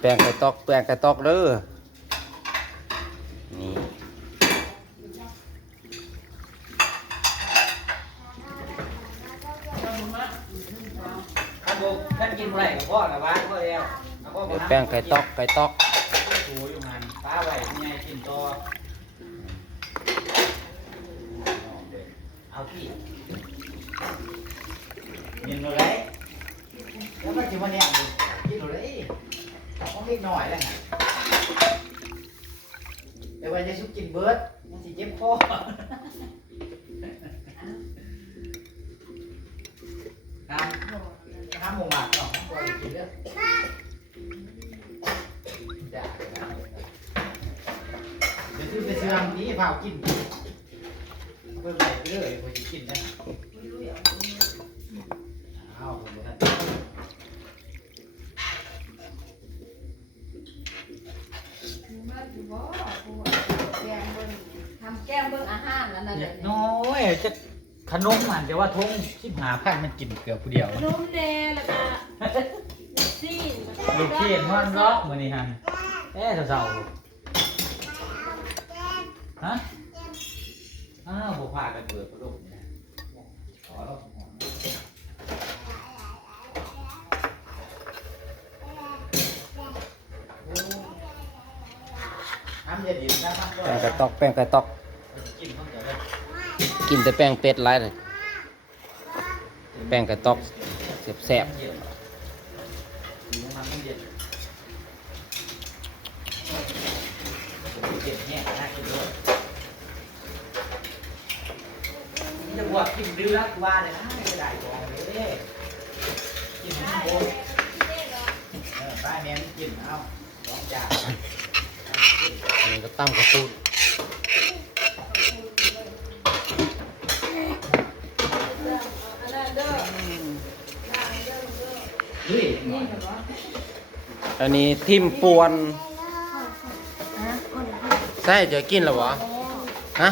แป้งไก่ตอกแป้งไก่ตอกเด้อนี่ท่านกินอะไรกับพ่อนะวะพ่อเดียวแป้งไก่ตอกไก่ตอกถูอยู่มันป้าไหวยังไงกินตัวเอาที่ยินอะไรแล้วมันจะมาเนี่ยกินอะไรต้องนิดหน่อยแล้วไงแต่ว่าจะชุบกินเบิร์ดมันสิเจ็บคอน้ำหมูหมักหรอกน้ำปลากินเด้อเดี๋ยวไปซื้ออันนี้เผากินเพื่อไปเรื่อยพอจะกินนะเอาเลยนะทำแก้มเบิ้งอาหารนั่นน่ะ น้อยจะขนมมันจะว่าทง15,000มันกินเกือบผู้เดียว นุ่มแน่แล้วก็ซีน ลูกเขียนมันล็อกมือนี่ฮันเศร้าฮะอ้าวบุพากันเปิดประตูนี่ขอเราน้ำเย็นๆนะครับ แป้งไก่ตอกแป้งไก่ตอก กินข้าวเหนียวเลย กินแต่แป้งเป็ดไรเลยแป้งไก่ตอกแซ่บ เย็นน้ำเย็นเย็นแห้งน่ากินด้วยจะบวกกินดื้อแล้วว่าเลยนะไม่ได้กองเลยกินน้ำโบป้าแม่กินเอาลองจ่า ๆนี่ก็ตั้มกระปุน ดุ้ย อันนี้ทิมปวนใช่จะกินหรอวะฮะ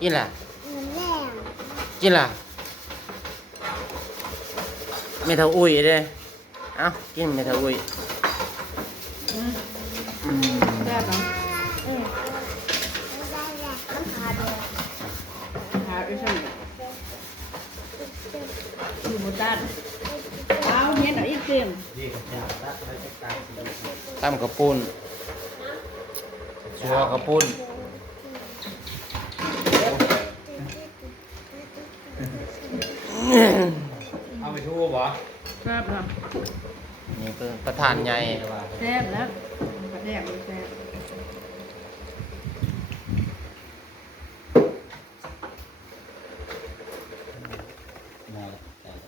กินล่ะกินล่ะไม่เท่าอุ้ยเด้เอ้ากินไม่เท่าอุ้ย แซ่บเนาะหาอีสั่นอยู่บนด้านเอาเนี้ยหน่อยอีกเต็ม ดีกับจ่าตัดไปจัดการ ตั้มกระปุนชัวกระปุน เอาไปทูบบ่ แซ่บเนาะ นี่คือประธานใหญ่ แซ่บแล้วกระแดกมันแซ่บ มาแล้ว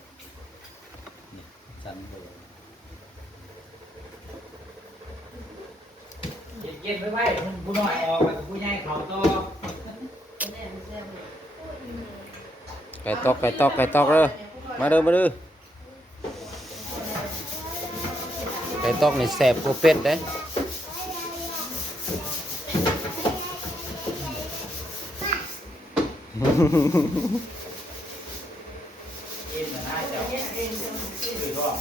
นี่สันโบเย็นๆไว้ผู้น้อยออกไปกับผู้ใหญ่เขาต่อก ระแดกมันแซ่บเลย ไก่ตอกไก่ตอกไก่ตอกเด้อมาเด้อมาเด้อไก่ตอกนี่แซ่บกว่าเป็ดเด้ เย็นนะเจ้าคือร้อง